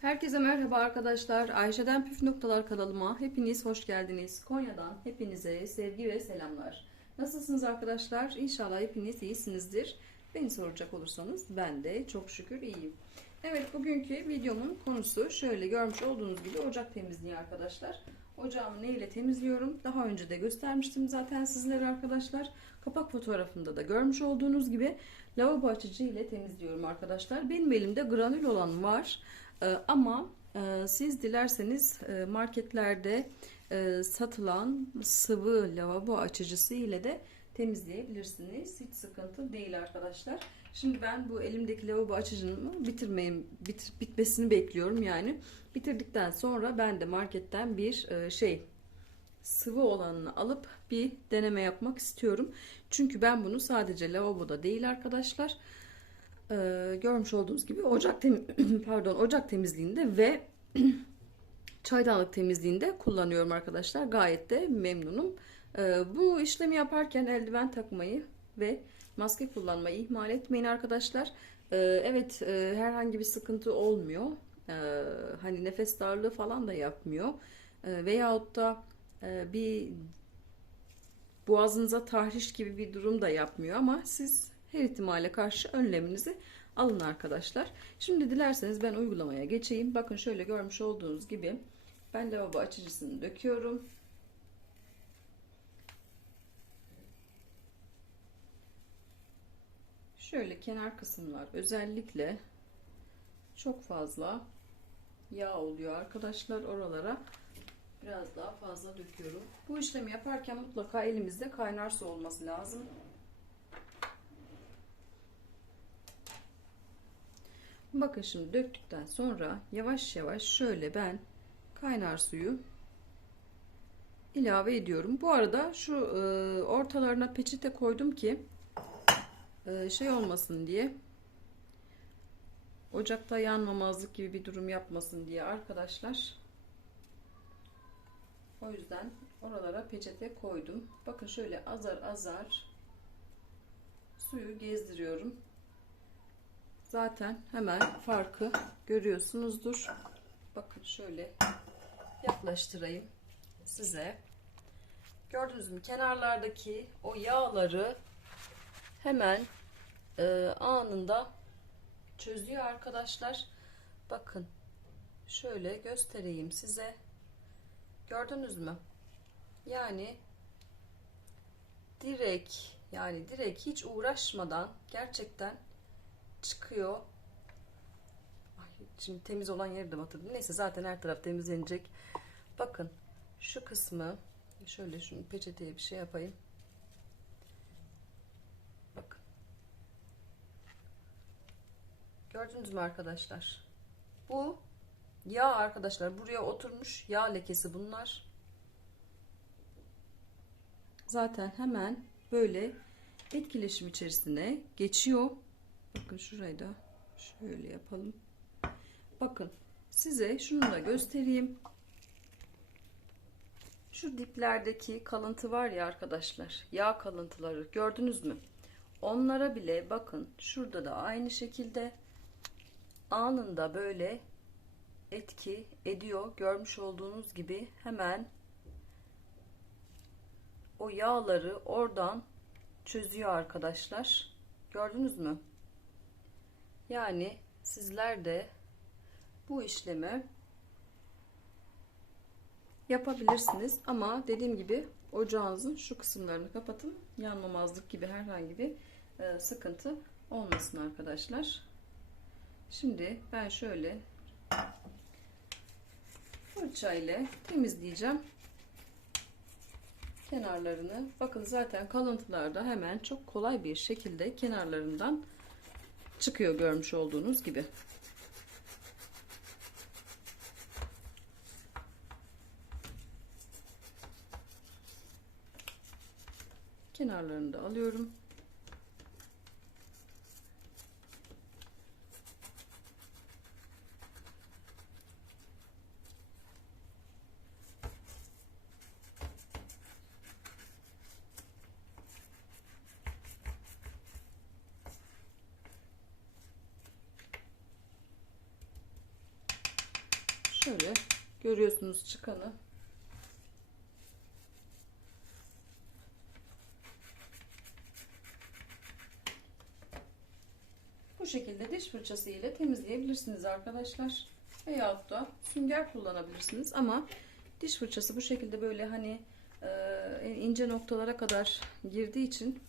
Herkese merhaba arkadaşlar. Ayşe'den Püf Noktalar kanalıma hepiniz hoş geldiniz. Konya'dan hepinize sevgi ve selamlar. Nasılsınız arkadaşlar? İnşallah hepiniz iyisinizdir. Beni soracak olursanız ben de çok şükür iyiyim. Evet bugünkü videomun konusu şöyle görmüş olduğunuz gibi ocak temizliği arkadaşlar. Ocağımı ne ile temizliyorum? Daha önce de göstermiştim zaten sizlere arkadaşlar. Kapak fotoğrafında da görmüş olduğunuz gibi lavabo açıcı ile temizliyorum arkadaşlar. Benim elimde granül olan var. Ee, ama e, siz dilerseniz e, marketlerde e, satılan sıvı lavabo açıcısı ile de temizleyebilirsiniz. Hiç sıkıntı değil arkadaşlar. Şimdi ben bu elimdeki lavabo açıcımı bitirmeyim, bit, bitmesini bekliyorum yani. Bitirdikten sonra ben de marketten bir şey sıvı olanını alıp bir deneme yapmak istiyorum. Çünkü ben bunu sadece lavaboda değil arkadaşlar. Ee, görmüş olduğunuz gibi ocak tem pardon ocak temizliğinde ve çaydanlık temizliğinde kullanıyorum arkadaşlar. Gayet de memnunum. Ee, bu işlemi yaparken eldiven takmayı ve maske kullanmayı ihmal etmeyin arkadaşlar. Ee, evet e, herhangi bir sıkıntı olmuyor. Ee, hani nefes darlığı falan da yapmıyor. Ee, veyahut da e, bir boğazınıza tahriş gibi bir durum da yapmıyor ama siz her ihtimale karşı önleminizi alın arkadaşlar. Şimdi dilerseniz ben uygulamaya geçeyim. Bakın şöyle görmüş olduğunuz gibi ben lavabo açıcısını döküyorum. Şöyle kenar kısımlar özellikle çok fazla yağ oluyor arkadaşlar oralara biraz daha fazla döküyorum. Bu işlemi yaparken mutlaka elimizde kaynar su olması lazım. Bakın şimdi döktükten sonra yavaş yavaş şöyle ben kaynar suyu ilave ediyorum. Bu arada şu e, ortalarına peçete koydum ki e, şey olmasın diye ocakta yanmamazlık gibi bir durum yapmasın diye arkadaşlar. O yüzden oralara peçete koydum. Bakın şöyle azar azar suyu gezdiriyorum. Zaten hemen farkı görüyorsunuzdur. Bakın şöyle yaklaştırayım size. Gördünüz mü kenarlardaki o yağları hemen e, anında çözüyor arkadaşlar. Bakın şöyle göstereyim size. Gördünüz mü? Yani direkt yani direkt hiç uğraşmadan gerçekten çıkıyor. Ay, şimdi temiz olan yeri de batırdım. Neyse zaten her taraf temizlenecek. Bakın şu kısmı şöyle şunu peçeteye bir şey yapayım. Bakın. Gördünüz mü arkadaşlar? Bu yağ arkadaşlar. Buraya oturmuş yağ lekesi bunlar. Zaten hemen böyle etkileşim içerisine geçiyor. Bakın şurayı da şöyle yapalım. Bakın size şunu da göstereyim. Şu diplerdeki kalıntı var ya arkadaşlar. Yağ kalıntıları gördünüz mü? Onlara bile bakın şurada da aynı şekilde anında böyle etki ediyor. Görmüş olduğunuz gibi hemen o yağları oradan çözüyor arkadaşlar. Gördünüz mü? Yani sizler de bu işlemi yapabilirsiniz. Ama dediğim gibi ocağınızın şu kısımlarını kapatın. Yanmamazlık gibi herhangi bir e, sıkıntı olmasın arkadaşlar. Şimdi ben şöyle fırça ile temizleyeceğim. Kenarlarını. Bakın zaten kalıntılarda hemen çok kolay bir şekilde kenarlarından çıkıyor görmüş olduğunuz gibi. Kenarlarını da alıyorum. Görüyorsunuz çıkanı. Bu şekilde diş fırçası ile temizleyebilirsiniz arkadaşlar. Veyahut da sünger kullanabilirsiniz ama diş fırçası bu şekilde böyle hani e, ince noktalara kadar girdiği için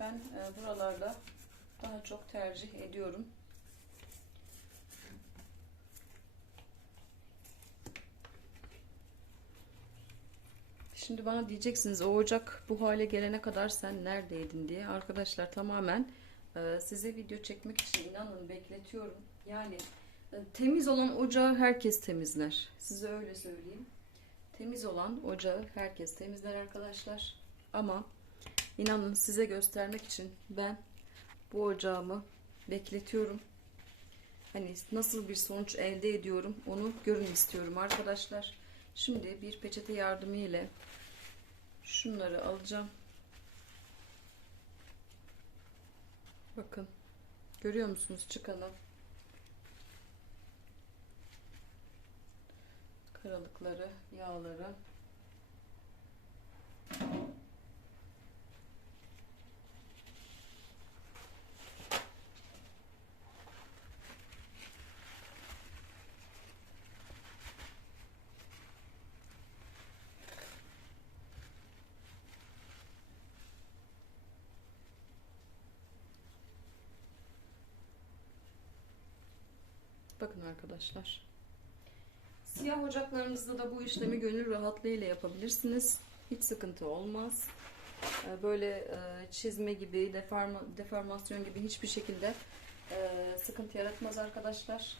ben e, buralarda daha çok tercih ediyorum. Şimdi bana diyeceksiniz o ocak bu hale gelene kadar sen neredeydin diye. Arkadaşlar tamamen e, size video çekmek için inanın bekletiyorum. Yani e, temiz olan ocağı herkes temizler. Size öyle söyleyeyim. Temiz olan ocağı herkes temizler arkadaşlar. Ama inanın size göstermek için ben bu ocağımı bekletiyorum. Hani nasıl bir sonuç elde ediyorum onu görün istiyorum arkadaşlar. Şimdi bir peçete yardımı ile şunları alacağım. Bakın. Görüyor musunuz çıkanı? Karalıkları, yağları. Bakın arkadaşlar. Siyah ocaklarınızda da bu işlemi gönül rahatlığıyla yapabilirsiniz. Hiç sıkıntı olmaz. Ee, Böyle e, çizme gibi, deforma, deformasyon gibi hiçbir şekilde e, sıkıntı yaratmaz arkadaşlar.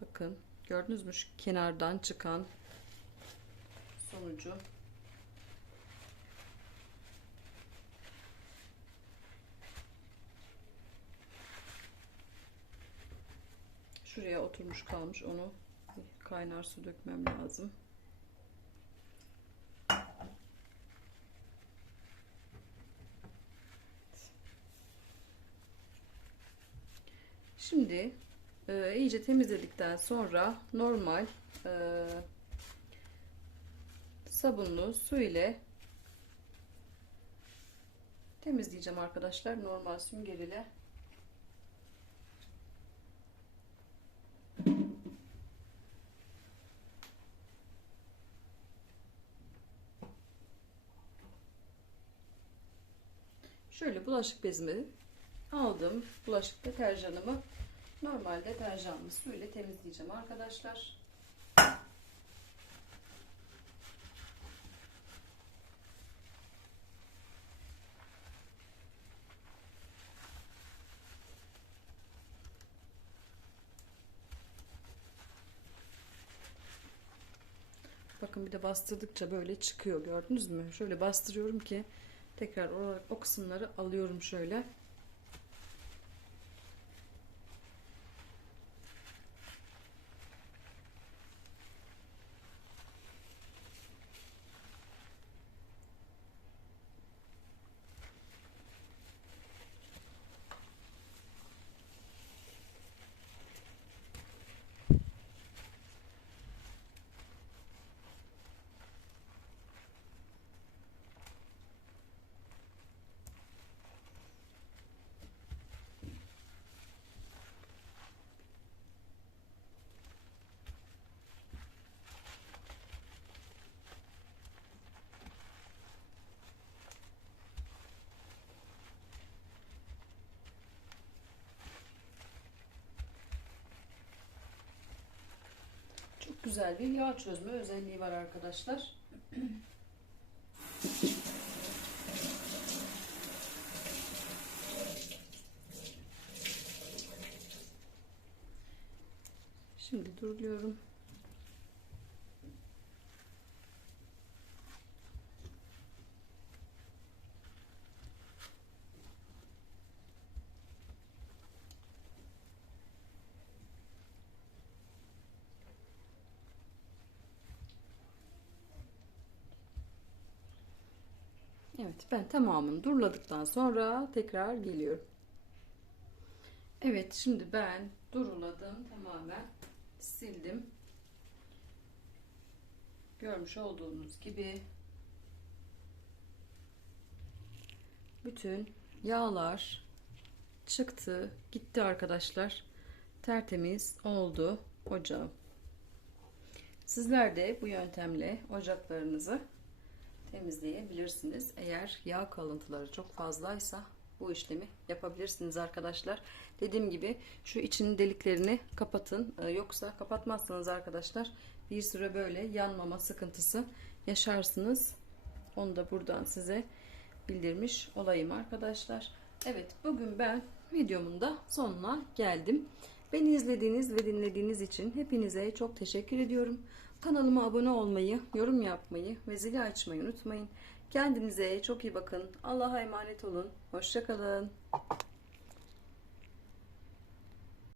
Bakın gördünüz mü şu kenardan çıkan sonucu. Şuraya oturmuş kalmış onu kaynar su dökmem lazım. Şimdi e, iyice temizledikten sonra normal e, sabunlu su ile temizleyeceğim arkadaşlar normal sünger ile. Şöyle bulaşık bezimi aldım. Bulaşık deterjanımı normal deterjanlı su ile temizleyeceğim arkadaşlar. Bakın bir de bastırdıkça böyle çıkıyor gördünüz mü? Şöyle bastırıyorum ki tekrar o, o kısımları alıyorum şöyle. Çok güzel bir yağ çözme özelliği var arkadaşlar. Şimdi duruluyorum. Evet ben tamamını duruladıktan sonra tekrar geliyorum. Evet şimdi ben duruladım tamamen sildim. Görmüş olduğunuz gibi bütün yağlar çıktı, gitti arkadaşlar. Tertemiz oldu ocağım. Sizler de bu yöntemle ocaklarınızı temizleyebilirsiniz. Eğer yağ kalıntıları çok fazlaysa bu işlemi yapabilirsiniz arkadaşlar. Dediğim gibi şu içinin deliklerini kapatın. Ee, Yoksa kapatmazsanız arkadaşlar bir süre böyle yanmama sıkıntısı yaşarsınız. Onu da buradan size bildirmiş olayım arkadaşlar. Evet bugün ben videomun da sonuna geldim. Beni izlediğiniz ve dinlediğiniz için hepinize çok teşekkür ediyorum. Kanalıma abone olmayı, yorum yapmayı ve zili açmayı unutmayın. Kendinize çok iyi bakın. Allah'a emanet olun. Hoşçakalın.